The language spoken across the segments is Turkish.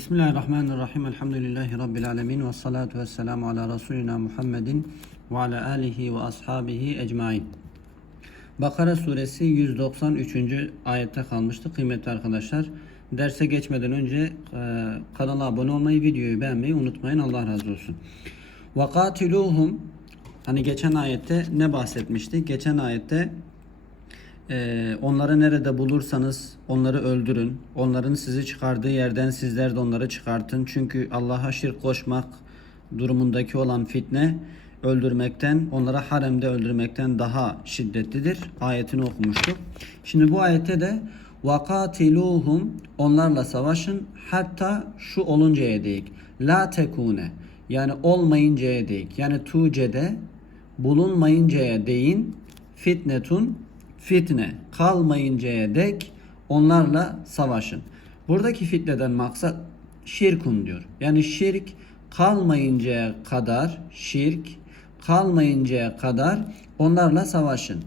Bismillahirrahmanirrahim. Elhamdülillahi Rabbil alemin. Ve salatu ve selamu ala Resulina Muhammedin ve ala alihi ve ashabihi ecmain. Bakara suresi 193. ayette kalmıştı kıymetli arkadaşlar. Derse geçmeden önce e, kanala abone olmayı, videoyu beğenmeyi unutmayın. Allah razı olsun. Ve katiluhum Hani geçen ayette ne bahsetmiştik? Geçen ayette ee, onları nerede bulursanız onları öldürün. Onların sizi çıkardığı yerden sizler de onları çıkartın. Çünkü Allah'a şirk koşmak durumundaki olan fitne öldürmekten, onlara haremde öldürmekten daha şiddetlidir. Ayetini okumuştuk. Şimdi bu ayette de vakatiluhum onlarla savaşın hatta şu oluncaya dek la tekune yani olmayıncaya dek yani tucede bulunmayıncaya değin fitnetun fitne kalmayıncaya dek onlarla savaşın. Buradaki fitneden maksat şirkun diyor. Yani şirk kalmayıncaya kadar şirk kalmayıncaya kadar onlarla savaşın.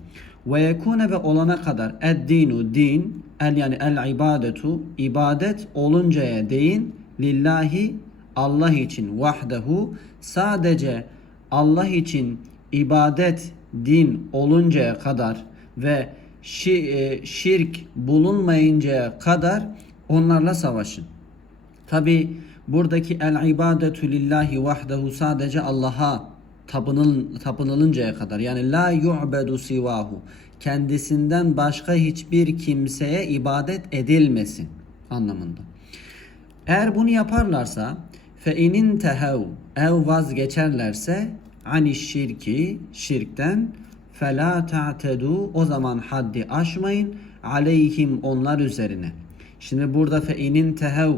Ve yekune ve olana kadar ed dinu din el yani el ibadetu ibadet oluncaya değin lillahi Allah için vahdehu sadece Allah için ibadet din oluncaya kadar ve şirk bulunmayıncaya kadar onlarla savaşın. Tabi buradaki el ibadetu lillahi vahdehu sadece Allah'a tapınıl, tapınılıncaya kadar yani la yu'bedu sivahu kendisinden başka hiçbir kimseye ibadet edilmesin anlamında. Eğer bunu yaparlarsa fe inin tehev ev vazgeçerlerse ani şirki şirkten fela ta'tedu o zaman haddi aşmayın aleyhim onlar üzerine. Şimdi burada fe inin tehev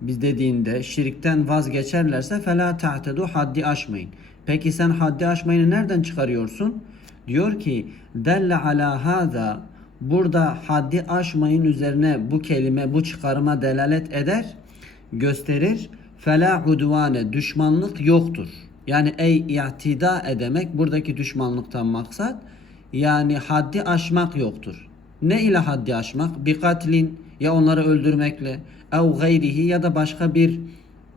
biz dediğinde şirkten vazgeçerlerse fela ta'tedu haddi aşmayın. Peki sen haddi aşmayını nereden çıkarıyorsun? Diyor ki delle ala hada burada haddi aşmayın üzerine bu kelime bu çıkarıma delalet eder gösterir. Fela udvane düşmanlık yoktur. Yani ey i'tida edemek buradaki düşmanlıktan maksat yani haddi aşmak yoktur. Ne ile haddi aşmak? Bir katlin ya onları öldürmekle ev gayrihi ya da başka bir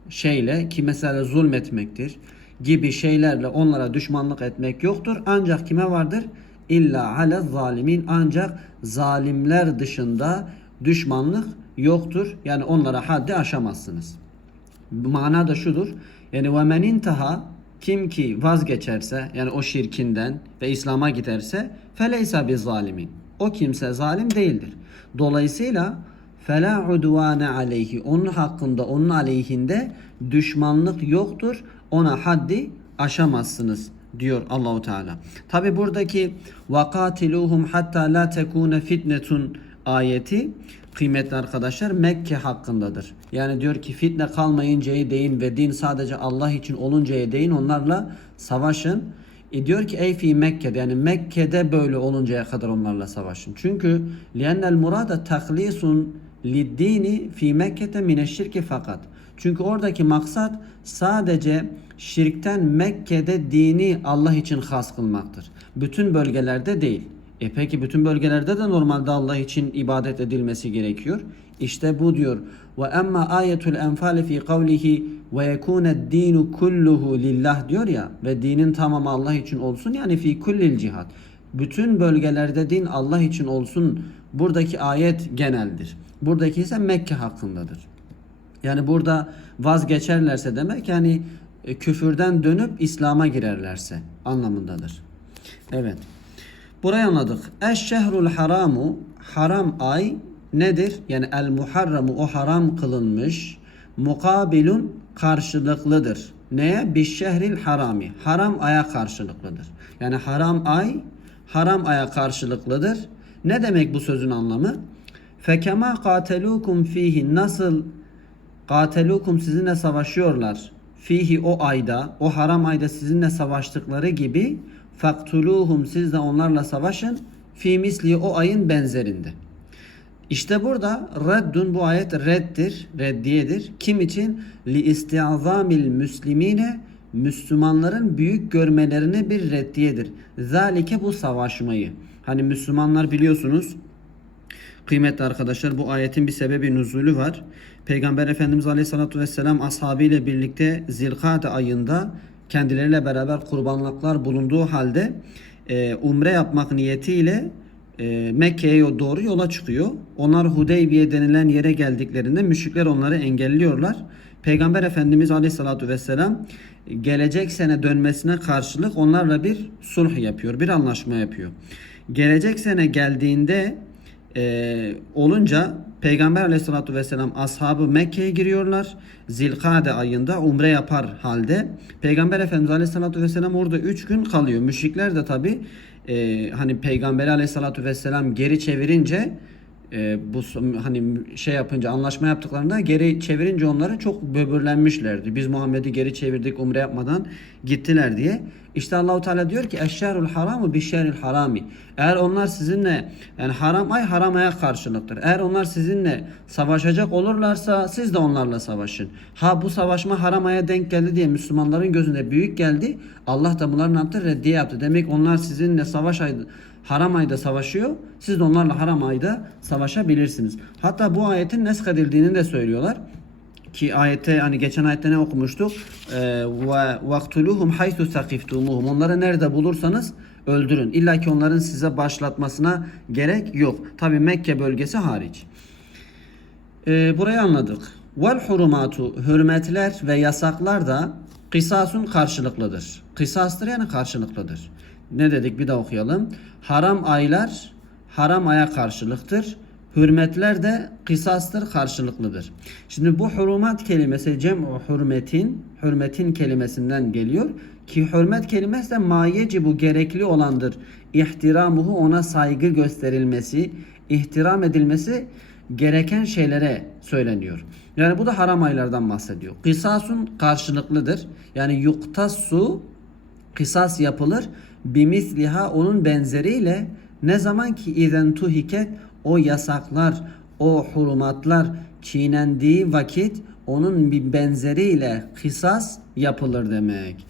şeyle ki mesela zulmetmektir gibi şeylerle onlara düşmanlık etmek yoktur. Ancak kime vardır? İlla ale zalimin ancak zalimler dışında düşmanlık yoktur. Yani onlara haddi aşamazsınız. Mana da şudur. Yani ve men intaha kim ki vazgeçerse yani o şirkinden ve İslam'a giderse feleysa bir zalimin. O kimse zalim değildir. Dolayısıyla fela udvane aleyhi onun hakkında onun aleyhinde düşmanlık yoktur. Ona haddi aşamazsınız diyor Allahu Teala. Tabi buradaki vakatiluhum hatta la tekune fitnetun ayeti kıymetli arkadaşlar Mekke hakkındadır. Yani diyor ki fitne kalmayıncaya değin ve din sadece Allah için oluncaya değin onlarla savaşın. E diyor ki ey fi Mekke'de yani Mekke'de böyle oluncaya kadar onlarla savaşın. Çünkü li'ennel murada taklisun liddini fi Mekke'te mineşşirki fakat. Çünkü oradaki maksat sadece şirkten Mekke'de dini Allah için has kılmaktır. Bütün bölgelerde değil. E peki bütün bölgelerde de normalde Allah için ibadet edilmesi gerekiyor. İşte bu diyor. Ve emma ayetul enfal fi kavlihi ve yekune dinu kulluhu lillah diyor ya ve dinin tamamı Allah için olsun yani fi kullil cihat. Bütün bölgelerde din Allah için olsun. Buradaki ayet geneldir. Buradaki ise Mekke hakkındadır. Yani burada vazgeçerlerse demek yani e, küfürden dönüp İslam'a girerlerse anlamındadır. Evet. Burayı anladık. Eşşehrul haramu haram ay nedir? Yani el muharramu o haram kılınmış mukabilun karşılıklıdır. Neye? Bişşehril harami. Haram aya karşılıklıdır. Yani haram ay haram aya karşılıklıdır. Ne demek bu sözün anlamı? Fekema katelukum fihi nasıl katelukum sizinle savaşıyorlar. Fihi o ayda, o haram ayda sizinle savaştıkları gibi faktuluhum siz de onlarla savaşın fi misli o ayın benzerinde. İşte burada reddun bu ayet reddir, reddiyedir. Kim için? Li istiazamil müslimine Müslümanların büyük görmelerine bir reddiyedir. Zalike bu savaşmayı. Hani Müslümanlar biliyorsunuz Kıymetli arkadaşlar bu ayetin bir sebebi nüzulü var. Peygamber Efendimiz Aleyhisselatü Vesselam ashabıyla birlikte Zilkade ayında kendileriyle beraber kurbanlıklar bulunduğu halde e, umre yapmak niyetiyle e, Mekke'ye doğru yola çıkıyor. Onlar Hudeybiye denilen yere geldiklerinde müşrikler onları engelliyorlar. Peygamber Efendimiz Aleyhisselatü Vesselam gelecek sene dönmesine karşılık onlarla bir sulh yapıyor, bir anlaşma yapıyor. Gelecek sene geldiğinde e, olunca Peygamber Aleyhisselatü Vesselam ashabı Mekke'ye giriyorlar. Zilkade ayında umre yapar halde. Peygamber Efendimiz Aleyhisselatü Vesselam orada 3 gün kalıyor. Müşrikler de tabi e, hani Peygamber Aleyhisselatü Vesselam geri çevirince e, bu hani şey yapınca anlaşma yaptıklarında geri çevirince onları çok böbürlenmişlerdi. Biz Muhammed'i geri çevirdik umre yapmadan gittiler diye. İşte Allahu Teala diyor ki eşşerul haramu bişşeril harami. Eğer onlar sizinle yani haram ay haram aya karşılıktır. Eğer onlar sizinle savaşacak olurlarsa siz de onlarla savaşın. Ha bu savaşma haram aya denk geldi diye Müslümanların gözünde büyük geldi. Allah da bunların yaptı reddiye yaptı. Demek onlar sizinle savaş aydı haram ayda savaşıyor. Siz de onlarla haram ayda savaşabilirsiniz. Hatta bu ayetin nesk edildiğini de söylüyorlar. Ki ayette hani geçen ayette ne okumuştuk? Ee, Ve vaktuluhum haythu sakiftumuhum. Onları nerede bulursanız öldürün. İlla ki onların size başlatmasına gerek yok. Tabi Mekke bölgesi hariç. Ee, burayı anladık. Vel hurumatu hürmetler ve yasaklar da kısasun karşılıklıdır. Kısastır yani karşılıklıdır. Ne dedik bir daha okuyalım. Haram aylar haram aya karşılıktır. Hürmetler de kısastır, karşılıklıdır. Şimdi bu hurumat kelimesi cem'u hürmetin, hürmetin kelimesinden geliyor. Ki hürmet kelimesi de mayeci bu gerekli olandır. İhtiramuhu ona saygı gösterilmesi, ihtiram edilmesi gereken şeylere söyleniyor. Yani bu da haram aylardan bahsediyor. Kısasun karşılıklıdır. Yani yuktassu kısas yapılır. Bimisliha onun benzeriyle ne zaman ki izen tuhiket o yasaklar, o hurumatlar çiğnendiği vakit onun bir benzeriyle kısas yapılır demek.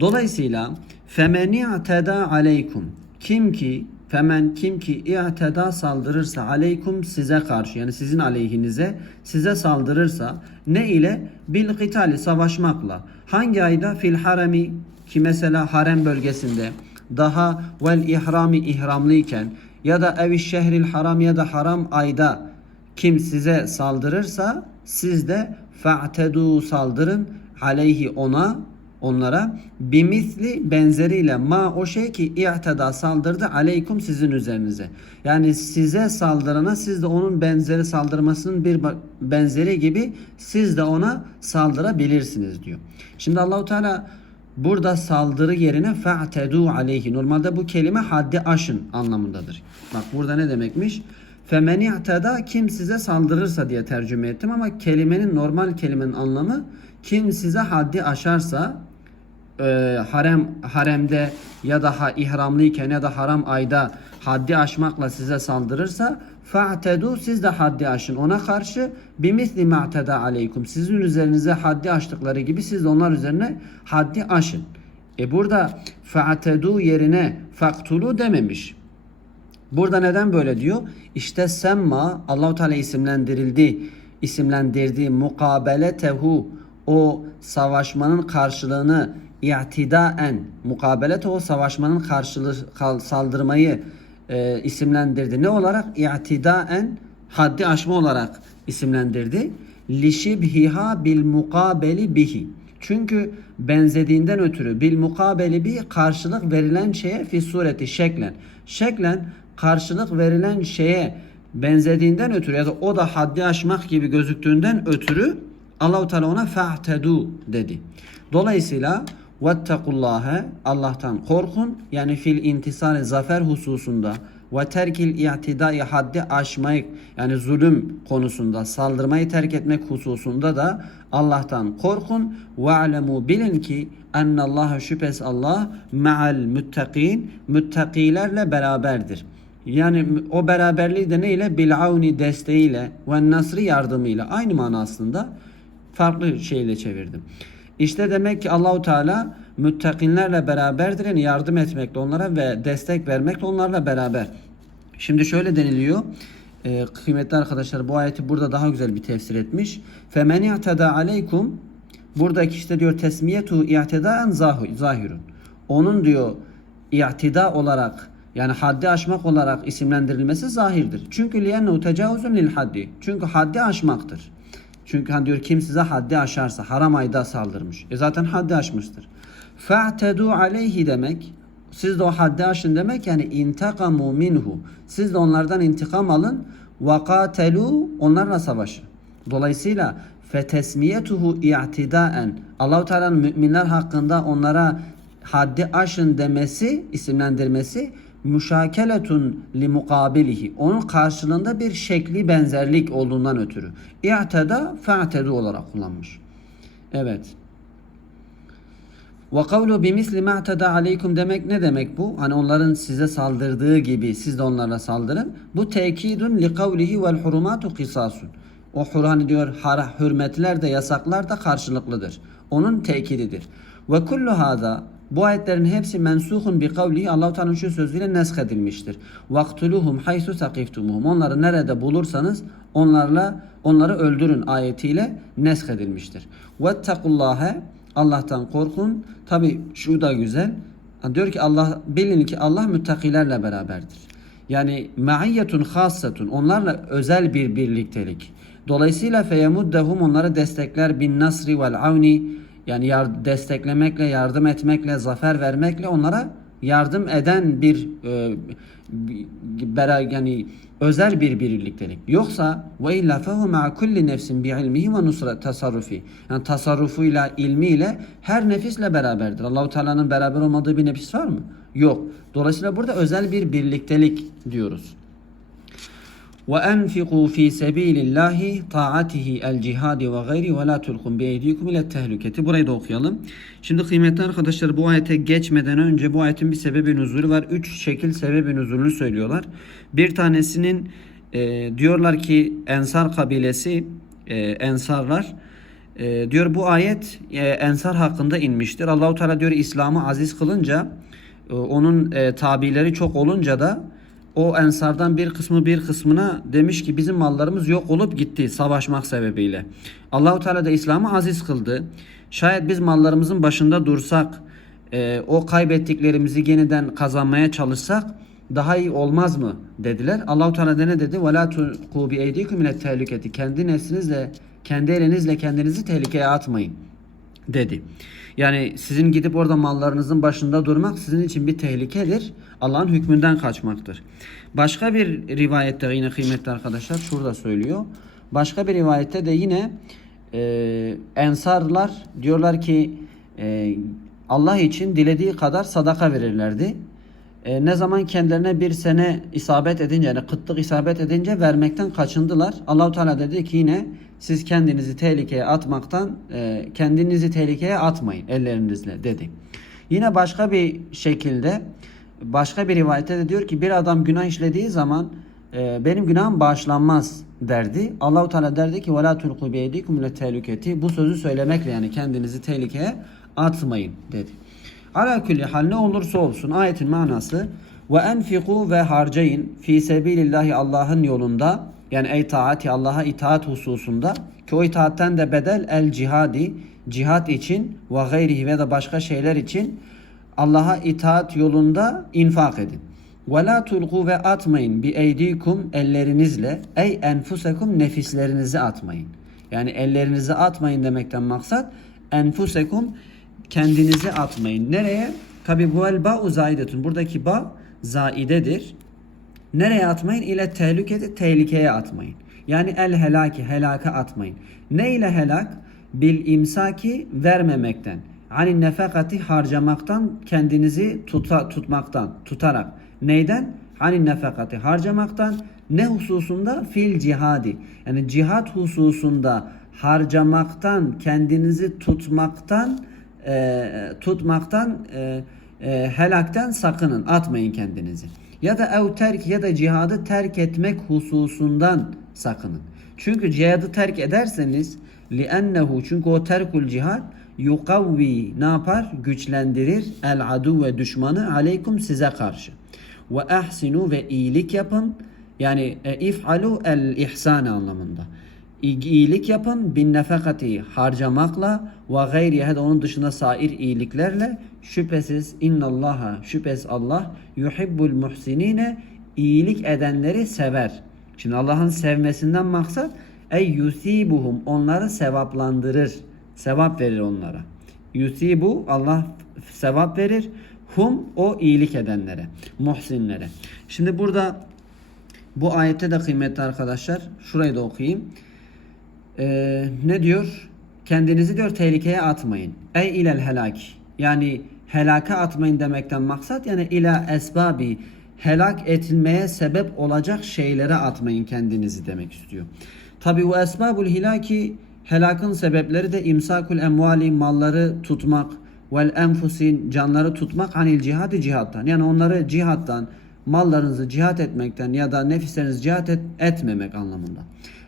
Dolayısıyla femeni i'teda aleykum kim ki femen kim ki i'teda saldırırsa aleykum size karşı yani sizin aleyhinize size saldırırsa ne ile? Bil kıtali savaşmakla. Hangi ayda? Fil haremi ki mesela harem bölgesinde daha vel ihrami ihramlıyken ya da evi şehril haram ya da haram ayda kim size saldırırsa siz de fa'tedu saldırın aleyhi ona onlara bimisli benzeriyle ma o şey ki i'teda saldırdı aleykum sizin üzerinize. Yani size saldırana siz de onun benzeri saldırmasının bir benzeri gibi siz de ona saldırabilirsiniz diyor. Şimdi Allahu Teala Burada saldırı yerine fa'tedu aleyhi. Normalde bu kelime haddi aşın anlamındadır. Bak burada ne demekmiş? Femen i'teda kim size saldırırsa diye tercüme ettim ama kelimenin normal kelimenin anlamı kim size haddi aşarsa e, harem haremde ya da ha, ihramlıyken ya da haram ayda haddi aşmakla size saldırırsa fa'tedu siz de haddi aşın ona karşı bimisli ma'teda aleykum sizin üzerinize haddi aştıkları gibi siz de onlar üzerine haddi aşın. E burada fa'tedu yerine faktulu dememiş. Burada neden böyle diyor? İşte semma Allahu Teala isimlendirildi. isimlendirdiği mukabeletehu o savaşmanın karşılığını i'tidaen mukabelete o savaşmanın karşılığı saldırmayı e, isimlendirdi. Ne olarak? İ'tidaen haddi aşma olarak isimlendirdi. Lişibhiha bil mukabeli bihi. Çünkü benzediğinden ötürü bil mukabeli bir karşılık verilen şeye fi sureti şeklen. Şeklen karşılık verilen şeye benzediğinden ötürü ya da o da haddi aşmak gibi gözüktüğünden ötürü Allahu Teala ona fa'tedu dedi. Dolayısıyla Vettekullâhe Allah'tan korkun. Yani fil intisari zafer hususunda ve terkil i'tidai haddi aşmayı yani zulüm konusunda saldırmayı terk etmek hususunda da Allah'tan korkun ve alemu bilin ki ennallaha şüphes Allah ma'al müttakin müttakilerle beraberdir. Yani o beraberliği de neyle? Bil avni desteğiyle ve nasri yardımıyla aynı mana aslında farklı şeyle çevirdim. İşte demek ki Allahu Teala müttakinlerle beraberdir. Yani yardım etmekle onlara ve destek vermekle onlarla beraber. Şimdi şöyle deniliyor. e, kıymetli arkadaşlar bu ayeti burada daha güzel bir tefsir etmiş. Femen i'tada aleykum buradaki işte diyor tesmiyetu i'tidaen zahirun. Onun diyor i'tida olarak yani haddi aşmak olarak isimlendirilmesi zahirdir. Çünkü liyennehu tecavüzün lil haddi. Çünkü haddi aşmaktır. Çünkü hani diyor kim size haddi aşarsa haram ayda saldırmış. E zaten haddi aşmıştır. Fa'tedu aleyhi demek siz de o haddi aşın demek yani intakamu minhu. Siz de onlardan intikam alın. Ve katelu onlarla savaşın. Dolayısıyla fetesmiyetuhu i'tidaen Allahu Teala'nın müminler hakkında onlara haddi aşın demesi, isimlendirmesi müşakeletun li mukabilihi. Onun karşılığında bir şekli benzerlik olduğundan ötürü. İ'teda fa'tedu olarak kullanmış. Evet. Ve kavlu bimisli ma'tada aleykum demek ne demek bu? Hani onların size saldırdığı gibi siz de onlara saldırın. Bu tekidun li kavlihi vel hurumatu kisasun. O hani diyor hara, hürmetler de yasaklar da karşılıklıdır. Onun tekididir. Ve kullu hada bu ayetlerin hepsi mensuhun bi kavlihi Allah-u Teala'nın şu sözüyle nesk edilmiştir. Vaktuluhum haysu sakiftumuhum. Onları nerede bulursanız onlarla onları öldürün ayetiyle nesk edilmiştir. Vettekullâhe Allah'tan korkun. Tabi şu da güzel. Diyor ki Allah bilin ki Allah müttakilerle beraberdir. Yani ma'iyyetun hassetun onlarla özel bir birliktelik. Dolayısıyla feyemuddehum onları destekler bin nasri vel avni yani yar, desteklemekle, yardım etmekle, zafer vermekle onlara yardım eden bir e, bera, yani özel bir birliktelik. Yoksa ve illa fehu ma'a kulli nefsin bi ilmihi ve nusra tasarrufi. Yani tasarrufuyla, ilmiyle her nefisle beraberdir. Allahu Teala'nın beraber olmadığı bir nefis var mı? Yok. Dolayısıyla burada özel bir birliktelik diyoruz. Taatihi el cihadi ve gayri ve la tulkum bi eydikum ile tehliketi. Burayı da okuyalım. Şimdi kıymetli arkadaşlar bu ayete geçmeden önce bu ayetin bir sebebi nüzulü var. Üç şekil sebebi nüzulünü söylüyorlar. Bir tanesinin e, diyorlar ki Ensar kabilesi e, Ensarlar e, diyor bu ayet e, Ensar hakkında inmiştir. Allahu Teala diyor İslam'ı aziz kılınca e, onun e, tabileri çok olunca da o ensardan bir kısmı bir kısmına demiş ki bizim mallarımız yok olup gitti savaşmak sebebiyle. Allahu Teala da İslam'ı aziz kıldı. Şayet biz mallarımızın başında dursak, e, o kaybettiklerimizi yeniden kazanmaya çalışsak daha iyi olmaz mı dediler. Allahu Teala da ne dedi? Ve la tulqu bi eydikum ile tehliketi. Kendi nefsinizle, kendi elinizle kendinizi tehlikeye atmayın dedi. Yani sizin gidip orada mallarınızın başında durmak sizin için bir tehlikedir. Allah'ın hükmünden kaçmaktır. Başka bir rivayette yine kıymetli arkadaşlar şurada söylüyor. Başka bir rivayette de yine e, ensarlar diyorlar ki e, Allah için dilediği kadar sadaka verirlerdi e, ne zaman kendilerine bir sene isabet edince yani kıtlık isabet edince vermekten kaçındılar. Allahu Teala dedi ki yine siz kendinizi tehlikeye atmaktan e, kendinizi tehlikeye atmayın ellerinizle dedi. Yine başka bir şekilde başka bir rivayette de diyor ki bir adam günah işlediği zaman e, benim günahım bağışlanmaz derdi. Allahu Teala derdi ki vela tulku biyedikum tehliketi. Bu sözü söylemekle yani kendinizi tehlikeye atmayın dedi. Ala külli hal ne olursa olsun ayetin manası ve enfiku ve harcayın fi sebilillahi Allah'ın yolunda yani ey taati Allah'a itaat hususunda ki o itaatten de bedel el cihadi cihat için ve gayrihi ve da başka şeyler için Allah'a itaat yolunda infak edin. Ve la tulgu ve atmayın bi eydikum ellerinizle ey enfusekum nefislerinizi atmayın. Yani ellerinizi atmayın demekten maksat enfusekum kendinizi atmayın. Nereye? Tabi bu el ba'u zaidetun. Buradaki ba zaidedir. Nereye atmayın? İle tehlikede tehlikeye atmayın. Yani el helaki helaka atmayın. Ne ile helak? Bil imsaki vermemekten. Hani nefakati harcamaktan kendinizi tuta, tutmaktan tutarak. Neyden? Hani nefakati harcamaktan ne hususunda? Fil cihadi. Yani cihat hususunda harcamaktan kendinizi tutmaktan e, tutmaktan e, e, helakten sakının atmayın kendinizi. Ya da ev terk ya da cihadı terk etmek hususundan sakının. Çünkü cihadı terk ederseniz li'ennehu çünkü o terkul cihad yukavvi ne yapar? Güçlendirir el adu ve düşmanı aleykum size karşı. Ve ahsinu ve iyilik yapın Yani e, if'alu el ihsane anlamında. İyilik yapın bin nefakati harcamakla ve gayriye de onun dışında sair iyiliklerle şüphesiz innallaha şüphesiz Allah yuhibbul muhsinine iyilik edenleri sever. Şimdi Allah'ın sevmesinden maksat ey yusibuhum onları sevaplandırır. Sevap verir onlara. Yusibu Allah sevap verir. Hum o iyilik edenlere, muhsinlere. Şimdi burada bu ayette de kıymetli arkadaşlar şurayı da okuyayım. Ee, ne diyor? Kendinizi diyor tehlikeye atmayın. Ey ilel helak. Yani helaka atmayın demekten maksat yani ila esbabi helak edilmeye sebep olacak şeylere atmayın kendinizi demek istiyor. Tabi bu esbabul hilaki helakın sebepleri de imsakul emvali malları tutmak vel enfusin canları tutmak anil cihadi cihattan. Yani onları cihattan mallarınızı cihat etmekten ya da nefislerinizi cihat et, etmemek anlamında.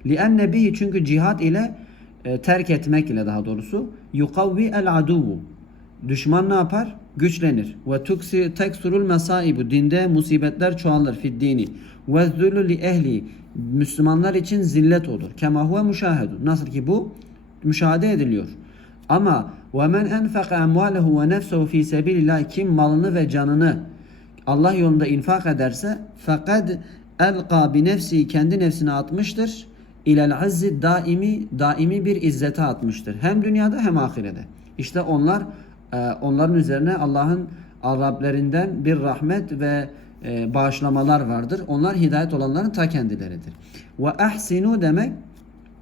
Lienne bihi çünkü cihat ile e, terk etmek ile daha doğrusu yukavvi el aduvu. Düşman ne yapar? Güçlenir. Ve tuksi teksurul mesaibu. Dinde musibetler çoğalır fid dini. Ve zulü li ehli. Müslümanlar için zillet olur. Kema huve müşahedu. Nasıl ki bu müşahede ediliyor. Ama ve men enfaka emvalehu ve nefsehu fi sebilillah kim malını ve canını Allah yolunda infak ederse fakat elqa bi nefsi kendi nefsine atmıştır. İlel azzi daimi daimi bir izzete atmıştır. Hem dünyada hem ahirede. İşte onlar e, onların üzerine Allah'ın Rablerinden bir rahmet ve e, bağışlamalar vardır. Onlar hidayet olanların ta kendileridir. Ve ahsinu demek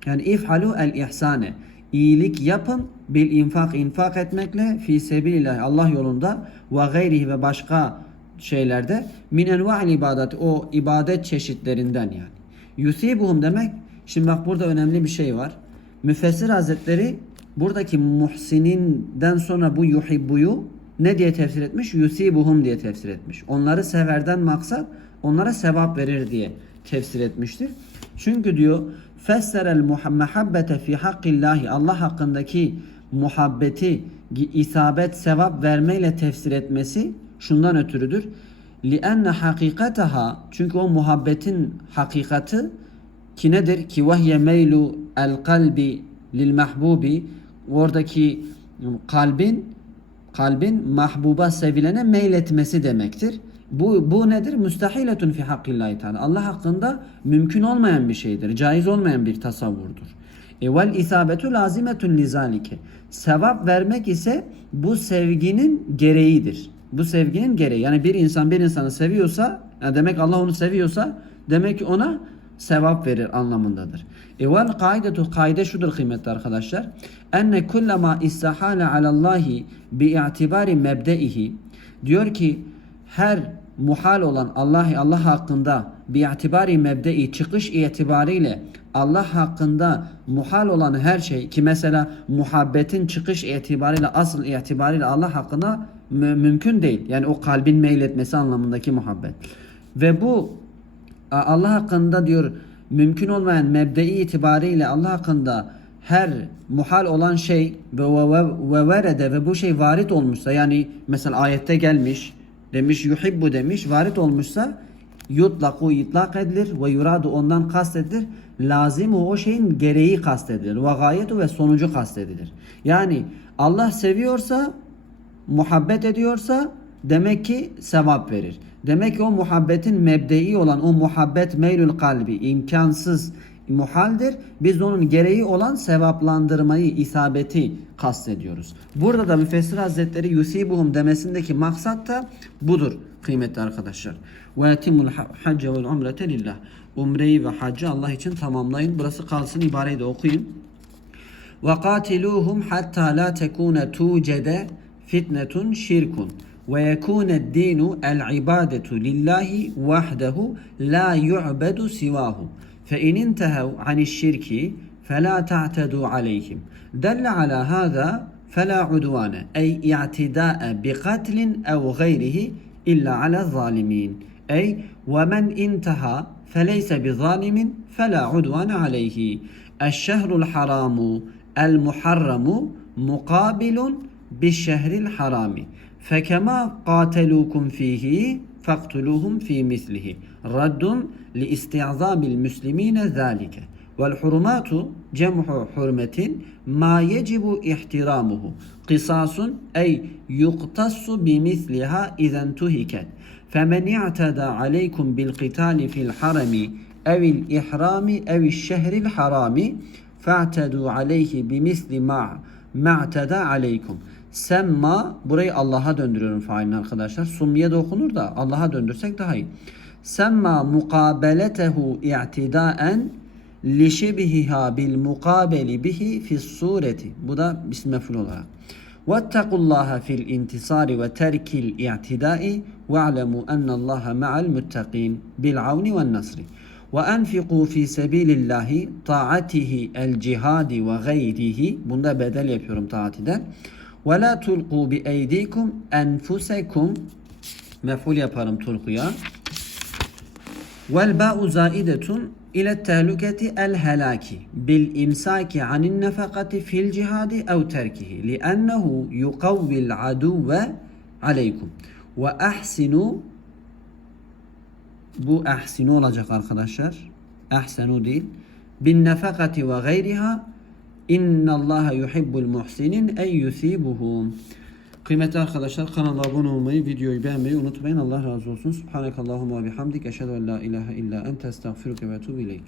yani ifhalu el ihsane. İyilik yapın bil infak infak etmekle fi sebilillah Allah yolunda ve gayrihi ve başka şeylerde min enva'il ibadet o ibadet çeşitlerinden yani. Yusibuhum demek şimdi bak burada önemli bir şey var. Müfessir Hazretleri buradaki muhsininden sonra bu yuhibbuyu ne diye tefsir etmiş? Yusibuhum diye tefsir etmiş. Onları severden maksat onlara sevap verir diye tefsir etmiştir. Çünkü diyor fesserel muhabbete fi hakkillahi Allah hakkındaki muhabbeti isabet sevap vermeyle tefsir etmesi şundan ötürüdür. لِأَنَّ hakikataha çünkü o muhabbetin hakikati ki nedir? Ki vehye meylu el kalbi lil mahbubi oradaki kalbin kalbin mahbuba sevilene meyletmesi demektir. Bu, bu nedir? Müstahiletun fi hakkillahi teala. Allah hakkında mümkün olmayan bir şeydir. Caiz olmayan bir tasavvurdur. E vel isabetu lazimetun lizalike. Sevap vermek ise bu sevginin gereğidir. Bu sevginin gereği. Yani bir insan bir insanı seviyorsa, yani demek Allah onu seviyorsa demek ona sevap verir anlamındadır. E kaidetu kaide şudur kıymetli arkadaşlar. Enne kullama istahale alallahi bi i'tibari mebdeihi diyor ki her muhal olan Allah Allah hakkında bi itibari mebdei çıkış itibariyle Allah hakkında muhal olan her şey ki mesela muhabbetin çıkış itibariyle asıl itibariyle Allah hakkında mü- mümkün değil. Yani o kalbin meyletmesi anlamındaki muhabbet. Ve bu Allah hakkında diyor mümkün olmayan mebdei itibariyle Allah hakkında her muhal olan şey ve ve, ve, ve verede ve bu şey varit olmuşsa yani mesela ayette gelmiş demiş yuhibbu demiş varit olmuşsa yutlaku itlak edilir ve yuradu ondan kastedilir. Lazimu o şeyin gereği kastedilir. Ve gayetu ve sonucu kastedilir. Yani Allah seviyorsa muhabbet ediyorsa Demek ki sevap verir. Demek ki o muhabbetin mebdei olan o muhabbet meylül kalbi imkansız muhaldir. Biz onun gereği olan sevaplandırmayı, isabeti kastediyoruz. Burada da müfessir hazretleri yusibuhum demesindeki maksat da budur kıymetli arkadaşlar. Ve etimul hacce vel umrete lillah. Umreyi ve hacı Allah için tamamlayın. Burası kalsın ibareyi de okuyun. Ve katiluhum hatta la tekune tucede fitnetun şirkun. ويكون الدين العبادة لله وحده لا يعبد سواه. فإن انتهوا عن الشرك فلا تعتدوا عليهم. دل على هذا فلا عدوان أي اعتداء بقتل أو غيره إلا على الظالمين. أي ومن انتهى فليس بظالم فلا عدوان عليه. الشهر الحرام المحرم مقابل بالشهر الحرام. فَكَمَا قَاتَلُوكُمْ ف۪يهِ فَاقْتُلُوهُمْ ف۪ي مِثْلِهِ. رَدٌّ لِاِسْتِعْظَامِ الْمُسْلِم۪ينَ ذَٰلِكَ. وَالْحُرُمَاتُ جَمْعُ حُرْمَةٍ مَا يَجِبُ اِحْتِرَامُهُ. قِصَاصٌ اَيْ يُقْتَصُّ بِمِثْلِهَا اِذَا انْتُهِكَتْ. فَمَنْ اِعْتَدَى عَلَيْكُمْ بِالْقِتَالِ فِي الْحَرَمِ اَوِ الْاِحْرَامِ اَوِ الشَّهْرِ الْحَرَامِ فَاعْتَدُوا عَلَيْهِ بِمِثْلِ مَا مَعْتَدَى عَلَيْكُمْ. Semma burayı Allah'a döndürüyorum failini arkadaşlar. Summiye de okunur da Allah'a döndürsek daha iyi. Semma mukabeletehu i'tidaen li şebihiha bil mukabeli bihi fis sureti. Bu da bismi mef'ul olarak. Ve terkil i'tidai ve'lemu ennallaha ma'al muttaqin bil avni ve nasri. Ve enfiqu fi sebilillahi taatihi el cihadi ve gayrihi. Bunda bedel yapıyorum taatiden. Ve la tulqu bi eydikum enfusekum. Mef'ul yaparım tulkuya. Vel ba'u zaidetun ile tehluketi el helaki bil imsaki anin nefakati fil cihadi ev terkihi li'ennehu yukavvil aduve aleykum ve ahsinu bu ahsinu olacak arkadaşlar ahsenu değil bin nefakati ve gayriha innallaha yuhibbul muhsinin ey yusibuhum Kıymetli arkadaşlar kanala abone olmayı, videoyu beğenmeyi unutmayın. Allah razı olsun. Subhanakallahumma bihamdik. Eşhedü en la ilahe illa ente estağfiruke ve etûbü ileyk.